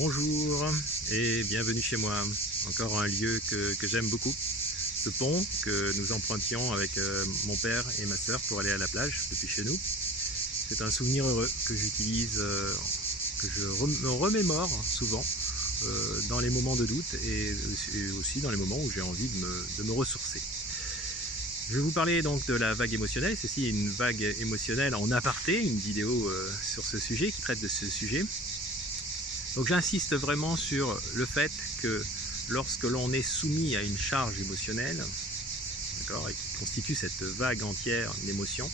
Bonjour et bienvenue chez moi. Encore un lieu que j'aime beaucoup. Ce pont que nous empruntions avec mon père et ma sœur pour aller à la plage depuis chez nous. C'est un souvenir heureux que j'utilise, que je me remémore souvent dans les moments de doute et aussi dans les moments où j'ai envie de me ressourcer. Je vais vous parler donc de la vague émotionnelle. Ceci est une vague émotionnelle en aparté, une vidéo sur ce sujet qui traite de ce sujet. Donc j'insiste vraiment sur le fait que lorsque l'on est soumis à une charge émotionnelle, et qui constitue cette vague entière d'émotions,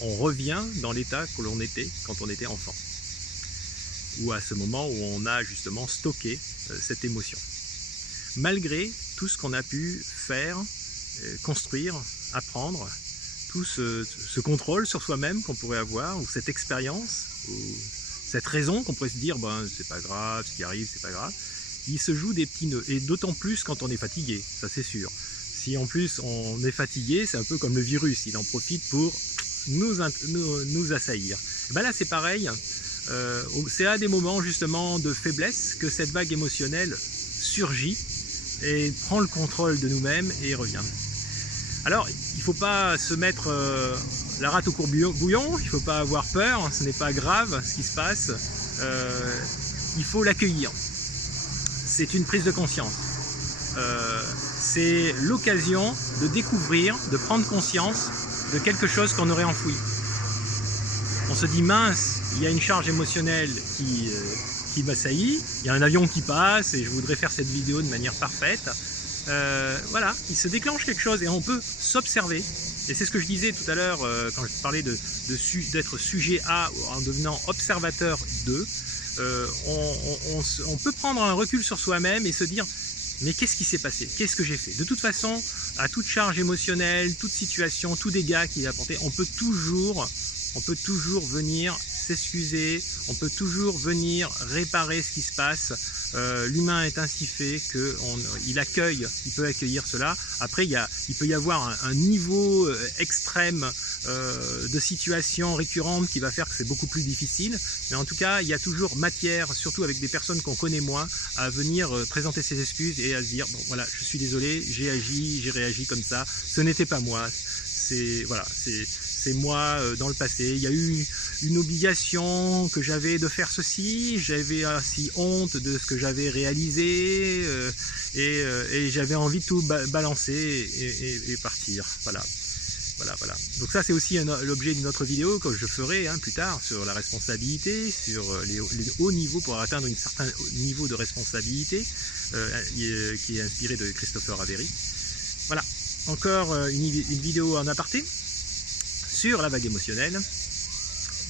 on revient dans l'état que l'on était quand on était enfant, ou à ce moment où on a justement stocké cette émotion. Malgré tout ce qu'on a pu faire, construire, apprendre, tout ce contrôle sur soi-même qu'on pourrait avoir, ou cette expérience, ou cette raison qu'on pourrait se dire c'est pas grave, ce qui arrive c'est pas grave, il se joue des petits nœuds, et d'autant plus quand on est fatigué, ça c'est sûr. Si en plus on est fatigué, c'est un peu comme le virus, il en profite pour nous assaillir. Et ben là c'est pareil, c'est à des moments justement de faiblesse que cette vague émotionnelle surgit et prend le contrôle de nous-mêmes et revient. Alors il ne faut pas se mettre la rate au courbouillon, il ne faut pas avoir peur, ce n'est pas grave ce qui se passe, il faut l'accueillir. C'est une prise de conscience. C'est l'occasion de découvrir, de prendre conscience de quelque chose qu'on aurait enfoui. On se dit mince, il y a une charge émotionnelle qui m'assaillit, il y a un avion qui passe et je voudrais faire cette vidéo de manière parfaite. Voilà, il se déclenche quelque chose et on peut s'observer. Et c'est ce que je disais tout à l'heure quand je parlais d'être sujet A en devenant observateur de. On peut prendre un recul sur soi-même et se dire mais qu'est-ce qui s'est passé? Qu'est-ce que j'ai fait? De toute façon, à toute charge émotionnelle, toute situation, tout dégât qu'il a apporté, on peut toujours venir s'excuser, on peut toujours venir réparer ce qui se passe. L'humain est ainsi fait qu'il peut accueillir cela. Après, il peut y avoir un niveau extrême de situation récurrente qui va faire que c'est beaucoup plus difficile. Mais en tout cas, il y a toujours matière, surtout avec des personnes qu'on connaît moins, à venir présenter ses excuses et à se dire bon voilà, je suis désolé, j'ai réagi comme ça, ce n'était pas moi. C'est moi dans le passé, il y a eu une obligation que j'avais de faire ceci, j'avais aussi honte de ce que j'avais réalisé et j'avais envie de tout balancer et partir. Voilà. Donc ça c'est aussi l'objet de notre vidéo que je ferai plus tard sur la responsabilité, sur les hauts niveaux pour atteindre un certain niveau de responsabilité qui est inspiré de Christopher Avery. Voilà, encore une vidéo en aparté sur la vague émotionnelle.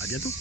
À bientôt.